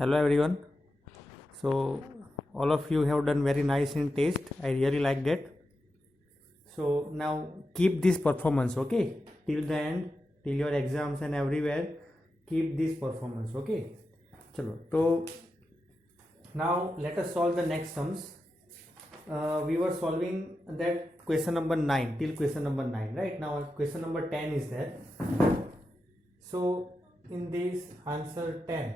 Hello everyone. So all of you have done very nice in test. I really like that. So now keep this performance, okay? Till the end, till your exams and everywhere, keep this performance, okay? Chalo. So now let us solve the next sums. We were solving that question number 9 till question number 9, right? Now question number 10 is there. So in this answer 10,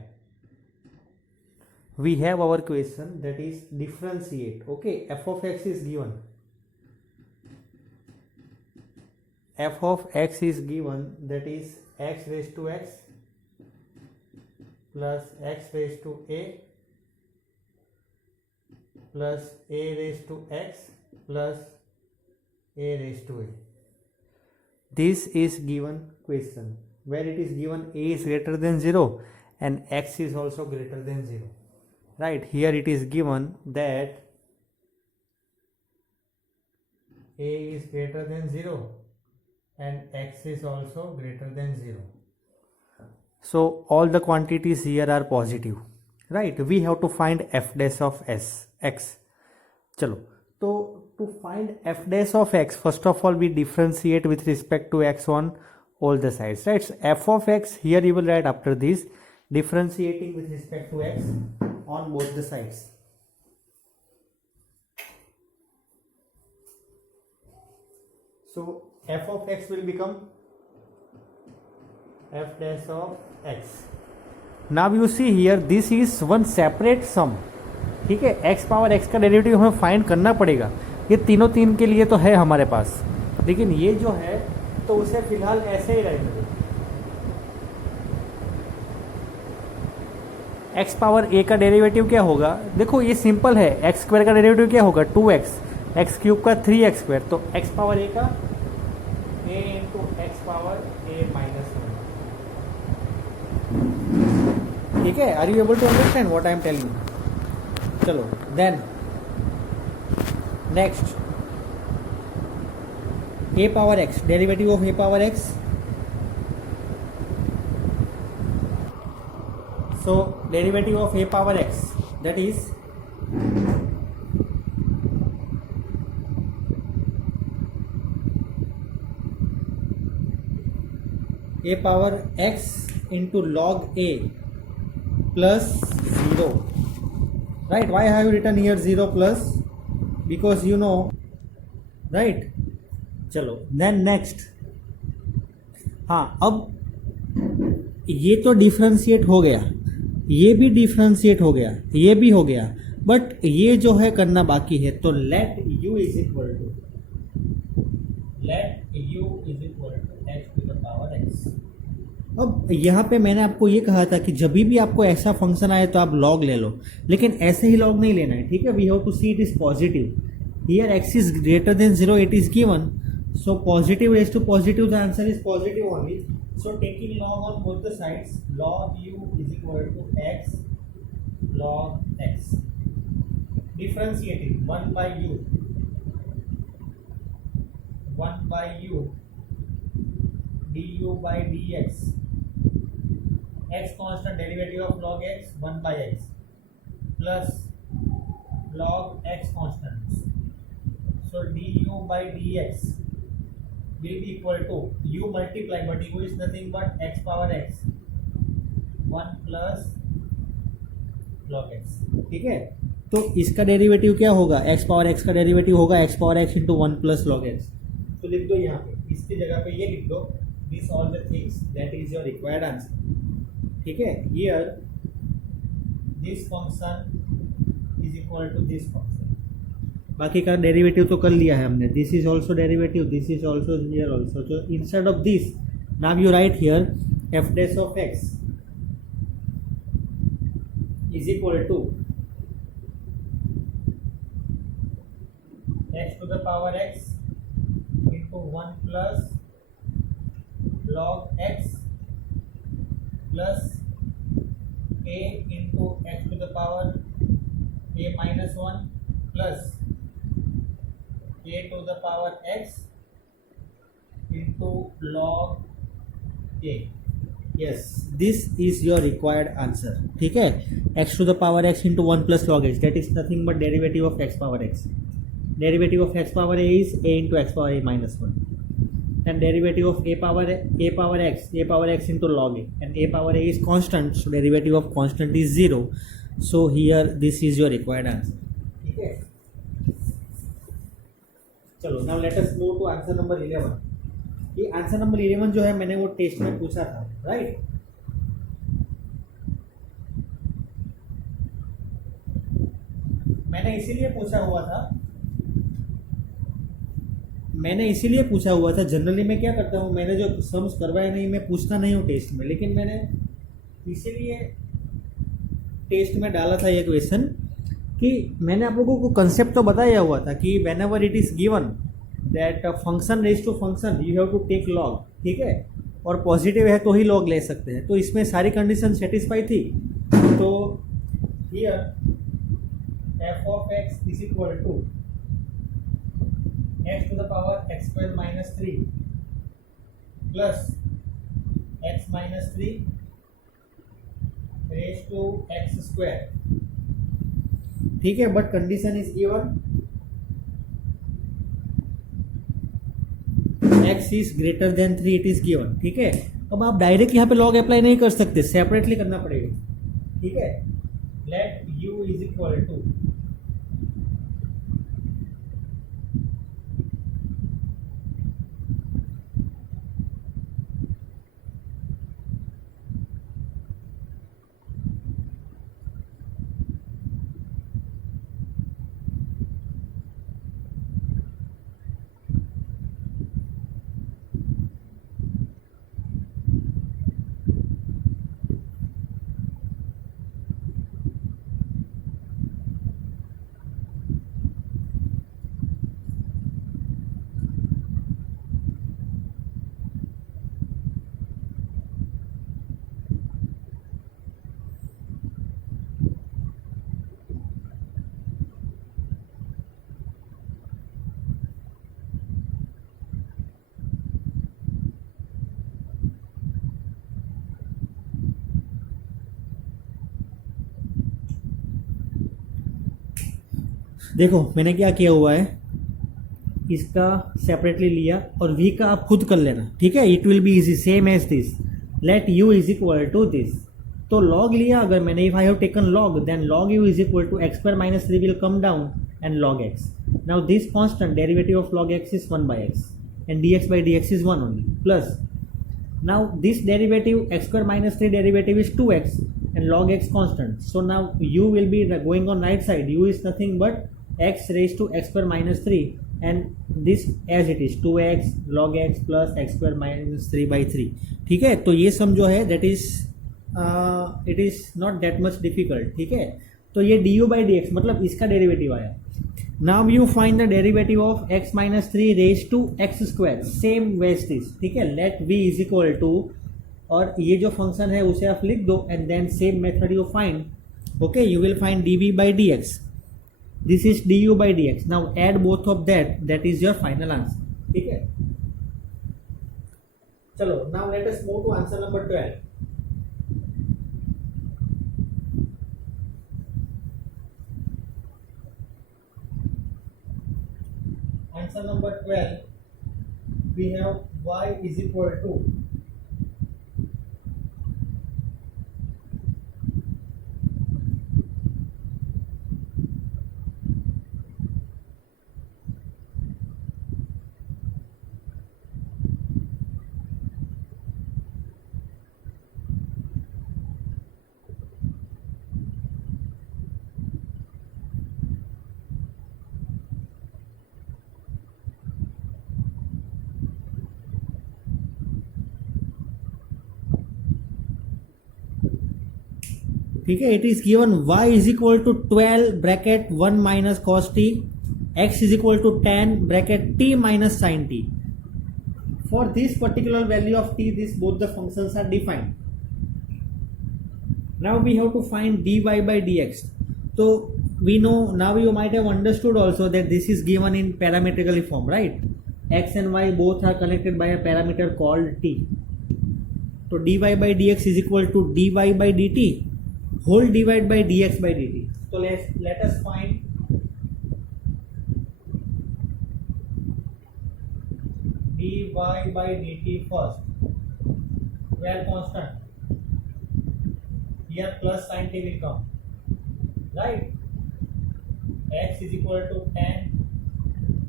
we have our question, that is differentiate. Okay, f of x is given. F of x is given, that is x raised to x plus x raised to a plus a raised to x plus a raised to a. This is given question where it is given a is greater than 0 and x is also greater than 0. Right, here it is given that a is greater than 0 and x is also greater than 0. So all the quantities here are positive. Right, we have to find f dash of x. Chalo, so to find f dash of x, first of all we differentiate with respect to x on all the sides. Right, so f of x, here you will write after this differentiating with respect to x on both the sides. So f of x will become f dash of x. Now you see here, this is one separate sum. ठीक है, x power x का derivative हमें find करना पड़ेगा. ये तीनों तीन के लिए तो है हमारे पास, लेकिन ये जो है तो उसे फिलहाल ऐसे ही रहेंगे. x पावर a का डेरिवेटिव क्या होगा? देखो ये सिंपल है, x स्क्वायर का डेरिवेटिव क्या होगा? 2x, x क्यूब का 3x स्क्वायर, तो x पावर a का a into x power a minus 1. ठीक है, are you able to understand what I am telling? चलो then next, a power x, derivative of a power x. So derivative of a power x, that is a power x into log a plus 0. Right, why have you written here 0 plus? Because you know, right? चलो then next, हाँ अब ये तो differentiate हो गया, ये भी differentiate हो गया, ये भी हो गया, बट ये जो है करना बाकी है. तो let u is equal to x to the power x. अब यहाँ पे मैंने आपको ये कहा था कि जब भी आपको ऐसा फंक्शन आए तो आप लॉग ले लो, लेकिन ऐसे ही लॉग नहीं लेना है. ठीक है, we have to see it is positive. Here x is greater than 0, it is given. So positive raised to positive, the answer is positive only. So taking log on both the sides, log u is equal to x log x. Differentiating 1 by u du by dx. X constant, derivative of log x 1 by x plus log x constant. So du by dx will be equal to u multiply, but u is nothing but x power x 1 plus log x. ठीक है, तो इसका derivative क्या होगा? x power x का derivative होगा x power x into 1 plus log x. तो लिख दो यहाँ पे, इसकी जगह पे ये लिख दो. This all the things, that is your required answer. ठीक है, here this function is equal to this function. बाकी का डेरिवेटिव तो कर लिया है हमने. This is also derivative, this is also here also. तो instead of this now you write here f dash of x is equal to x to the power x into 1 plus log x plus a into x to the power A minus 1 plus a to the power x into log a. Yes, this is your required answer. ठीक है, x to the power x into 1 plus log x, that is nothing but derivative of x power x. Derivative of x power a is a into x power a minus 1, and derivative of a power x into log a, and a power a is constant, so derivative of constant is 0. So here this is your required answer. Okay, चलो now let us move to answer number 11. ये answer number 11 जो है मैंने वो test में पूछा था, right? मैंने इसीलिए पूछा हुआ था जनरली मैं क्या करता हूँ, मैंने जो सम्स करवाए नहीं मैं पूछता नहीं हूँ टेस्ट में, लेकिन मैंने इसीलिए टेस्ट में डाला था ये क्वेश्चन कि मैंने आप लोगों को कंसेप्ट तो बताया हुआ था कि whenever it is given that function raise to function you have to take log, ठीक है, और पॉजिटिव है तो ही लॉग ले सकते हैं, तो इसमें सारी कंडीशन सेटिस्फाई थी. तो here f of x is equal to x to the power x square minus 3 plus x minus 3 raised to x square, ठीक है, but condition is given x is greater than 3, it is given, ठीक है. अब आप direct यहाँ पे log apply नहीं कर सकते, सेपरेटली करना पड़ेगा, ठीक है. Let u is equal to देखो मैंने क्या किया हुआ है, इसका सेपरेटली लिया और v का आप खुद कर लेना, ठीक है. It will be easy same as this. Let u is equal to this, तो log लिया अगर मैंने, if I have taken log then log u is equal to x square minus 3 will come down and log x. Now this constant derivative of log x is 1 by x and dx by dx is 1 only, plus now this derivative x square minus 3 derivative is 2x and log x constant, so now u will be going on right side, u is nothing but x raised to x square minus 3 and this as it is 2x log x plus x square minus 3 by 3, ठीक है. तो ये सम जो है that is it is not that much difficult, ठीक है. तो ये du by dx मतलब इसका डेरिवेटिव आया. Now you find the derivative of x minus 3 raised to x square, same way as this, ठीक है. let v is equal to, और ये जो फंक्शन है उसे आप लिख दो and then same method you find, okay, you will find dv by dx. This is du by dx. Now add both of that, that is your final answer, ठीक है. चलो now let us move to answer number 12. Answer number 12, we have y is equal to ठीक है. इट is गिवन y is equal to 12 bracket 1 minus cos t, x is equal to 10 bracket t minus sin t. For this particular value of t this both the functions are defined. Now we have to find dy by dx. तो we know now you might have understood also that this is given in parametrically form, right? x and y both are connected by a parameter called t. तो dy by dx is equal to dy by dt. whole divide by dx by dt. So let us find dy by dt first, where constant. Here plus sin t will come, right? X is equal to tan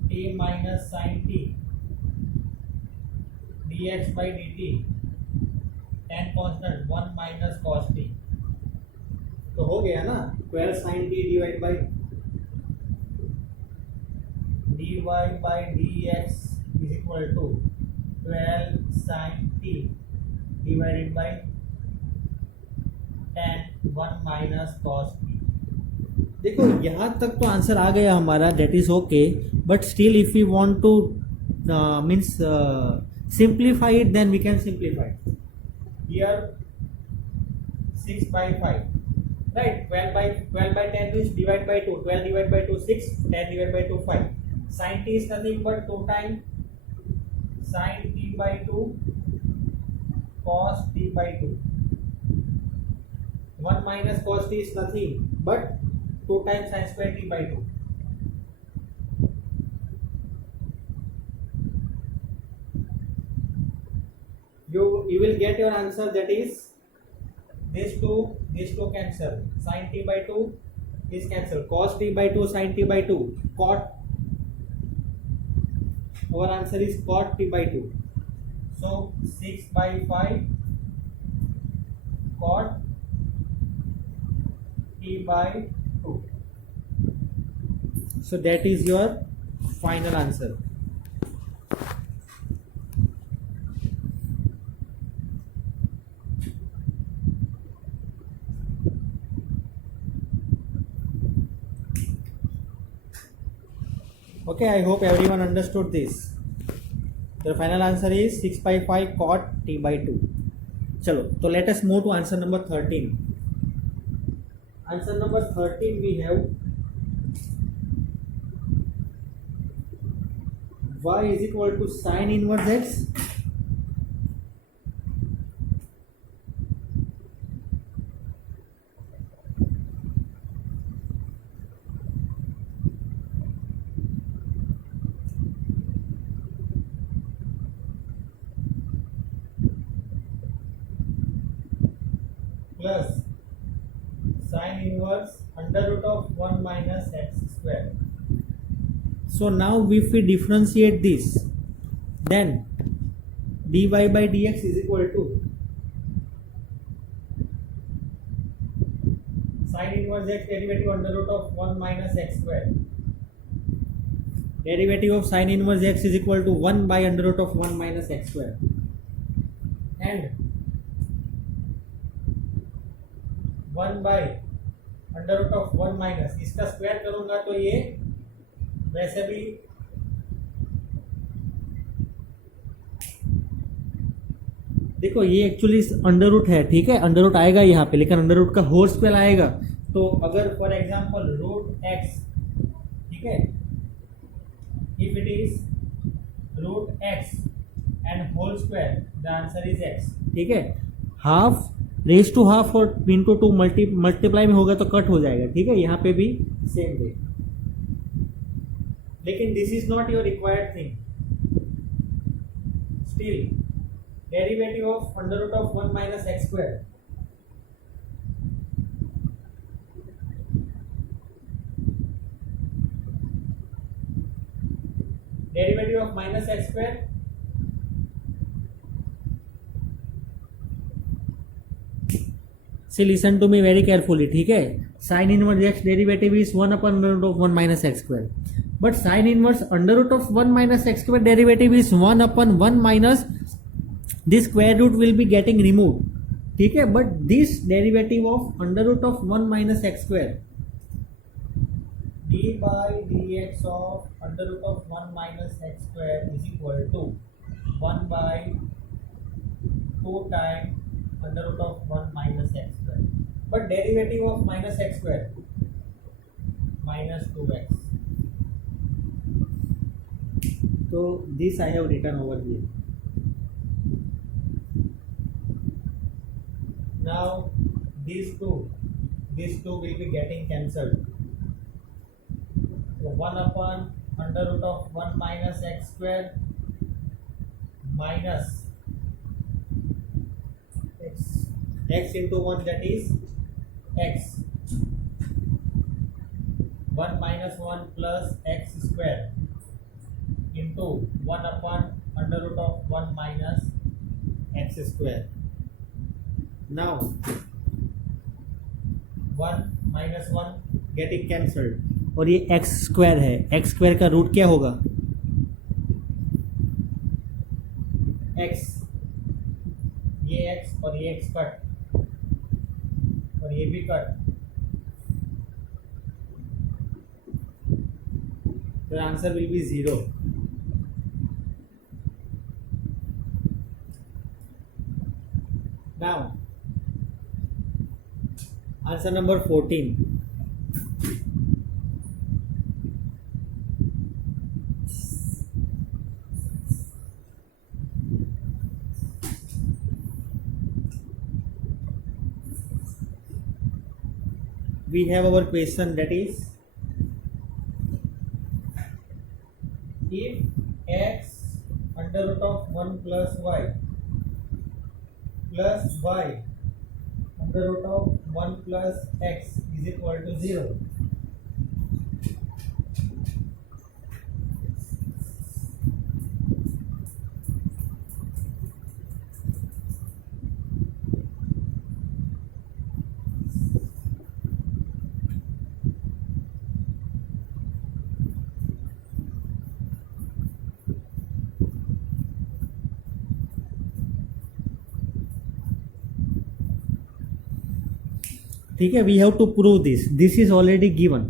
t minus sin t dx by dt, tan constant 1 minus cos t. तो हो गया ना 12 sin t divide by dy by dx is equal to 12 sin t divided by tan 1 minus cos t. देखो यहाँ तक तो answer आ गया हमारा, that is okay, but still if you want to means simplify it, then we can simplify here 6 by 5, right? 12 by 10 is divide by 2, 12 divided by 2 6, 10 divided by 2 5. Sin t is nothing but 2 times sin t by 2 cos t by 2. 1 minus cos t is nothing but 2 times sin square t by 2. You will get your answer, that is these two cancel, sin t by 2 is cancel, cos t by 2 sin t by 2, cot, our answer is cot t by 2. So 6 by 5 cot t by 2. So that is your final answer. Okay, I hope everyone understood this. The final answer is 6 by 5 cot t by 2. Chalo, so let us move to answer number 13. Answer number 13 we have y is equal to sin inverse x plus sin inverse under root of 1 minus x square. So now if we differentiate this, then dy by dx is equal to sin inverse x derivative under root of 1 minus x square. Derivative of sin inverse x is equal to 1 by under root of 1 minus x square. And 1 by under root of 1 minus, इसका square करूंगा तो ये वैसे भी देखो ये actually under root है, ठीक है, अंडर रूट आएगा यहाँ पे, लेकिन अंडर रूट का होल स्क्वायर आएगा. तो अगर फॉर एग्जांपल रूट एक्स, ठीक है, if it is root x and whole square, the answer is x. ठीक है, हाफ रेस टू हाफ और इंटू टू मल्टीप्लाई में होगा तो कट हो जाएगा. ठीक है, यहाँ पे भी सेम वे, लेकिन this is not your required thing. Still derivative of under root of 1 minus x square, derivative of minus x square See, listen to me very carefully. ठीक है, sin inverse x derivative is 1 upon under root of 1 minus x square. But sin inverse under root of 1 minus x square derivative is 1 upon 1 minus this square root will be getting removed. ठीक है, but this derivative of under root of 1 minus x square, d by dx of under root of 1 minus x square is equal to 1 by 2 times under root of 1 minus x square. But derivative of minus x square, minus 2x. So this I have written over here. Now these two these two will be getting cancelled. So 1 upon under root of 1 minus x square minus x into 1, that is x. 1 minus 1 plus x square into 1 upon under root of 1 minus x square. Now 1 minus 1 getting cancelled और ये x square है. x square का root क्या होगा? x, ये x और ये x cut और ये भी cut. The answer will be 0. Now, answer number 14. We have our question, that is, if x under root of 1 plus y under root of 1 plus x is equal to 0. ठीक है, we have to prove this is already given.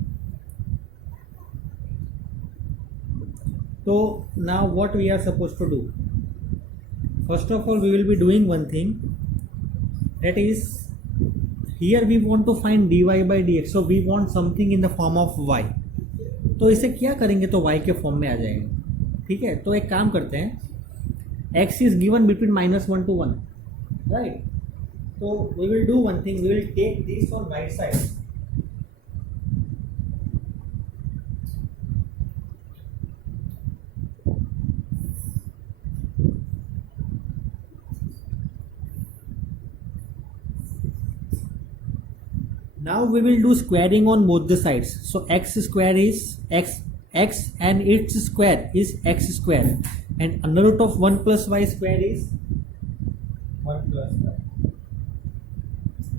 तो now what we are suppose to do, first of all we will be doing one thing, that is here we want to find dy by dx, so we want something in the form of y. तो इसे क्या करेंगे तो y के form में आ जाएंगे. ठीक है, तो एक काम करते हैं, x is given between -1 to 1, right. So we will do one thing, we will take this on right side. Now we will do squaring on both the sides. So x square is x and its square is x square, and under root of 1 plus y square is 1 plus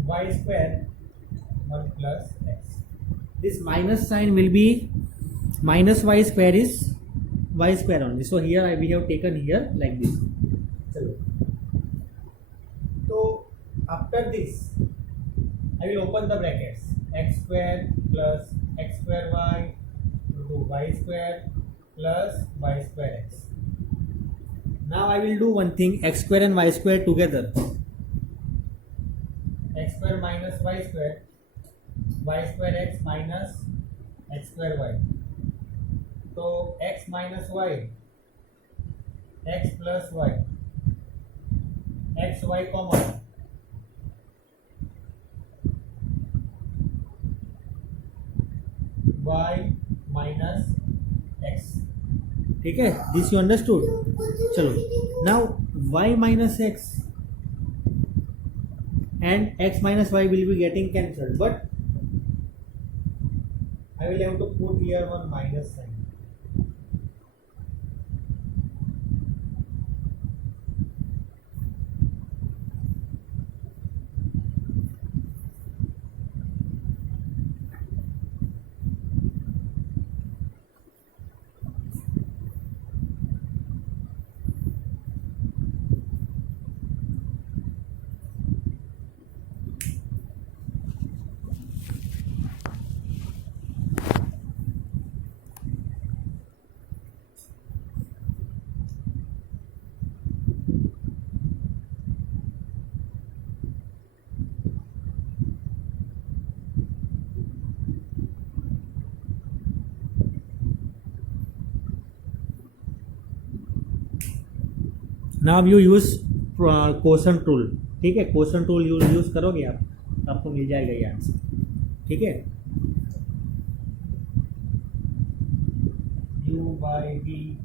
y square 1 plus x. This minus sign will be minus y square is y square only. So here we have taken here like this. चलो, तो after this I will open the brackets, x square plus x square y into y square plus y square x. Now I will do one thing, x square and y square together, x square minus y square x minus x square y. So x minus y, x plus y, x y common, y minus x. ठीक है, this you understood. चलो, now y minus x and x minus y will be getting cancelled, but I will have to put here one minus sign. Now you use question tool. ठीक है, question tool use करोगे आप, तो आपको मिल जाएगा ये answer. ठीक है, u by d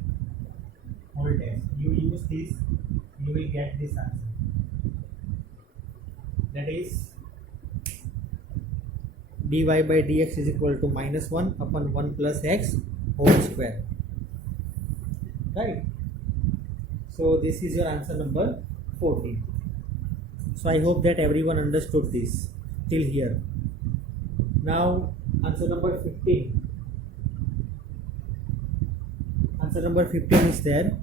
whole dash. You use this, you will get this answer. That is dy by dx is equal to -1 upon 1 plus x whole square. Right? So this is your answer number 14. So I hope that everyone understood this till here. Now answer number 15. Answer number 15 is there.